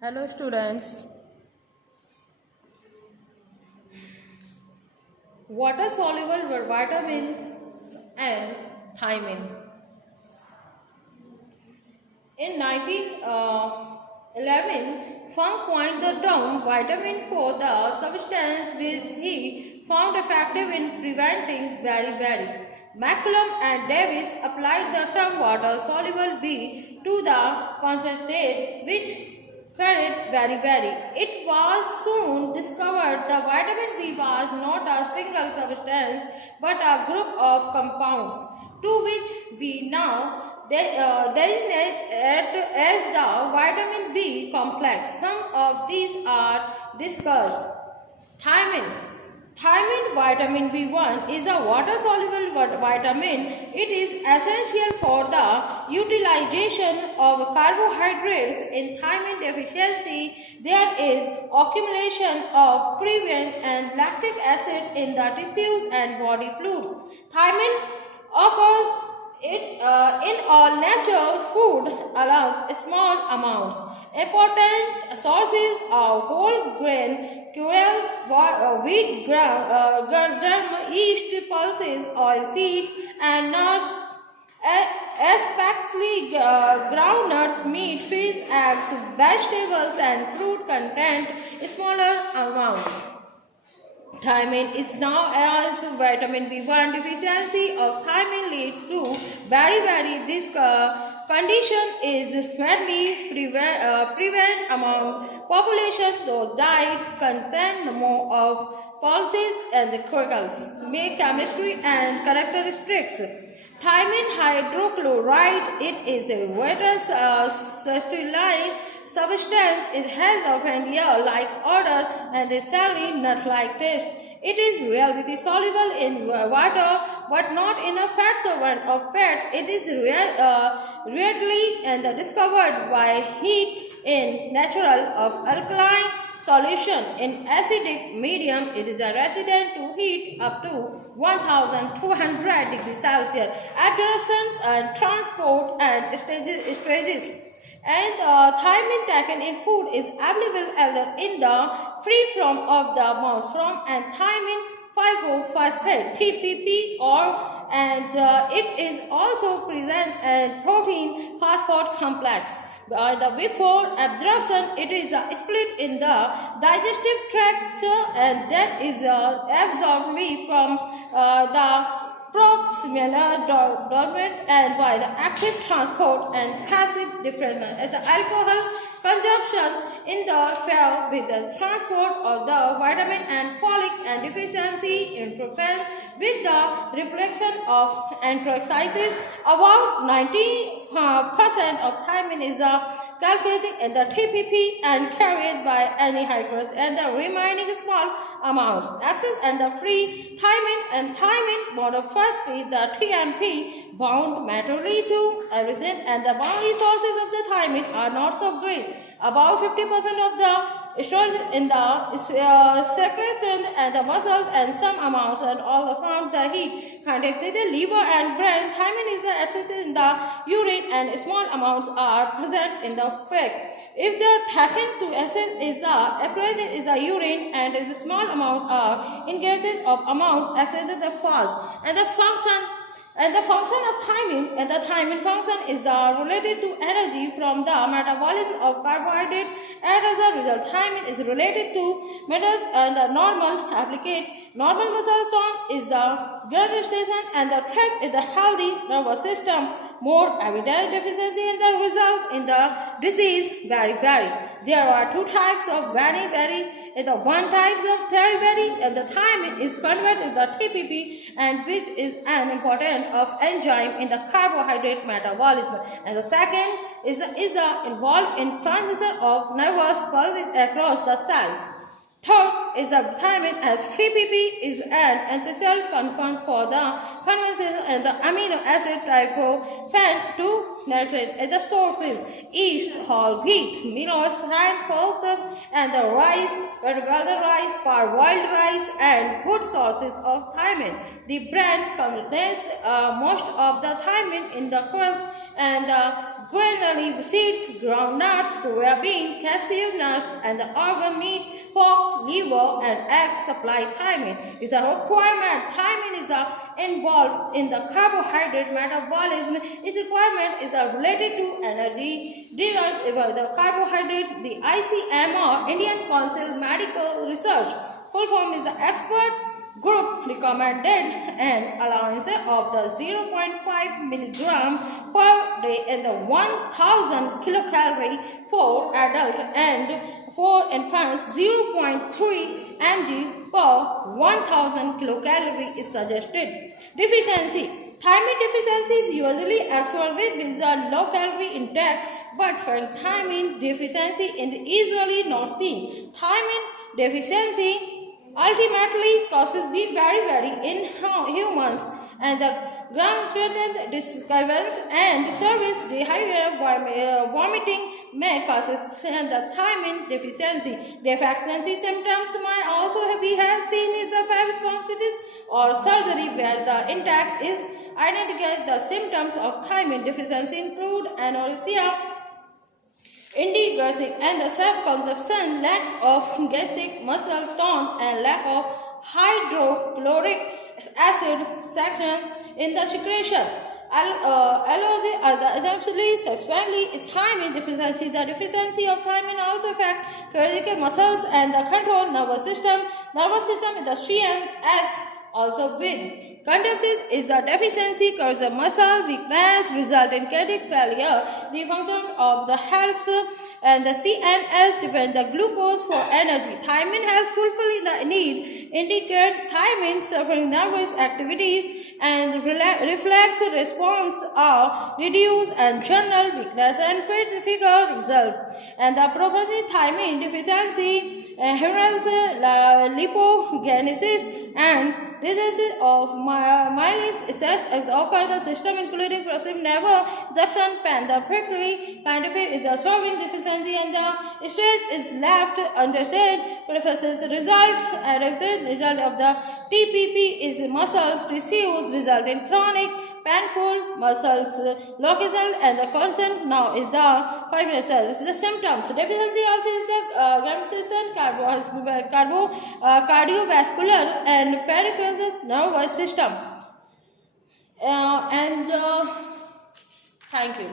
Hello students. Water soluble vitamins and thiamine. In 1911, Funk coined the term vitamin for the substance which he found effective in preventing beriberi. McCullum and Davis applied the term water soluble B to the concentrate which carried beriberi. It was soon discovered the vitamin B was not a single substance but a group of compounds to which we now designate as the vitamin B complex. Some of these are discussed. Thiamine. Thiamine vitamin B1 is a water-soluble vitamin. It is essential for the utilization of carbohydrates. In thiamine deficiency, there is accumulation of prevent and lactic acid in the tissues and body fluids. Thiamine occurs in all natural food allow small amounts. Important sources of whole grain, quail, wheat, germ, yeast, pulses, oil seeds, and nuts, especially groundnuts, meat, fish, eggs, vegetables, and fruit contain smaller amounts. Thiamine is now as vitamin B1 deficiency of thiamine leads to beriberi. This condition is widely prevalent among population. Those diet contain more of pulses and the crystals. Make chemistry and characteristics. Thiamine hydrochloride. It is a water crystalline substance. It has a vanilla-like odor and a salty nut-like taste. It is relatively soluble in water, but not in a fat solvent of fat. It is readily and discovered by heat in natural of alkaline solution. In acidic medium, it is a resident to heat up to 1200 degrees Celsius. Absorption and transport and stages. And thiamine taken in food is available either in the free form of the mouth from and thiamine 5-phosphate TPP and it is also present in protein phosphate complex. Before absorption, it is split in the digestive tract and that is absorbed from the proximal dormant and by the active transport and passive difference as the alcohol consumption in the cell with the transport of the vitamin and folic and deficiency interference with the reproduction of enterocytes. About 90% of thiamine is calculated in the TPP and carried by anhydrous and the remaining small amounts. Excess and the free thiamine monophosphate the TMP bound materially to everything and the boundary sources of the thiamine are not so great. About 50% of the stores in the circulation and the muscles and some amounts and all the found the heat conducted the liver and brain. Thiamine is absent in the urine and small amounts are present in the fat. If the taken to essence is accumulated in the urine and the small amount are ingested of amount accessed the falls and the function of thiamine and the thiamine function is related to energy from the metabolism of carbohydrate. As a result, thiamine is related to metals and the normal muscle tone is the blood station and the threat is the healthy nervous system. More evident deficiency in the result in the disease beriberi. There are two types of beriberi. The one type of beriberi and the thiamine is converted to the TPP and which is an important of enzyme in the carbohydrate metabolism. And the second is involved in transmission of nervous pulses across the cells. Third is the thiamine as TPP is an essential compound for the conversion and the amino acid tryptophan to nurture as the sources yeast, whole wheat, millets, hand pulses, and the rice, whether rice, parboiled rice, and good sources of thiamine. The brain contains most of the thiamine in the crust and the grain seeds, groundnuts, soybean, cashew nuts, and the organ meat, pork, liver, and eggs supply thiamine. It's a requirement. Thiamine is involved in the carbohydrate metabolism. Its requirement is related to energy derived by the carbohydrate. The ICMR, Indian Council of Medical Research, full form is the expert group recommended an allowance of the 0.5 milligram per day in the 1000 kilocalorie for adult and for infants 0.3 mg per 1000 kilocalorie is suggested. Deficiency. Thiamine deficiency is usually associated with the low calorie intake, but for thiamine deficiency is usually not seen. Thiamine deficiency ultimately causes the very in humans, and the ground disturbance and service diarrhea, vomiting may cause the thiamine deficiency. Deficiency symptoms might also be seen in the fabric constitutes or surgery where the intake is identified. The symptoms of thiamine deficiency include anorexia, indigestion and the self-consumption, lack of gastric muscle tone, and lack of hydrochloric acid section in the secretion. Subsequently, thiamine deficiency. The deficiency of thiamine also affects cardiac muscles and the control nervous system. Nervous system is the CNS also weak. Congestion is the deficiency causes the muscle weakness, result in cardiac failure. The function of the helps and the CNS depend the glucose for energy. Thiamine helps fulfill the need. Indicate thiamine suffering nervous activities and reflex response are reduced and general weakness and figure results. And the property thiamine deficiency heralds lipogenesis and diseases of myelin stress occur the system including progressive nerve duction, pain. Scientific is the solving deficiency and the stress is left understood. Professor's result of the TPP is muscles tissues result in chronic painful muscles location and the constant now is the fibrous. The symptoms deficiency also is the gravitational cardiovascular and peripheral nervous system. Thank you.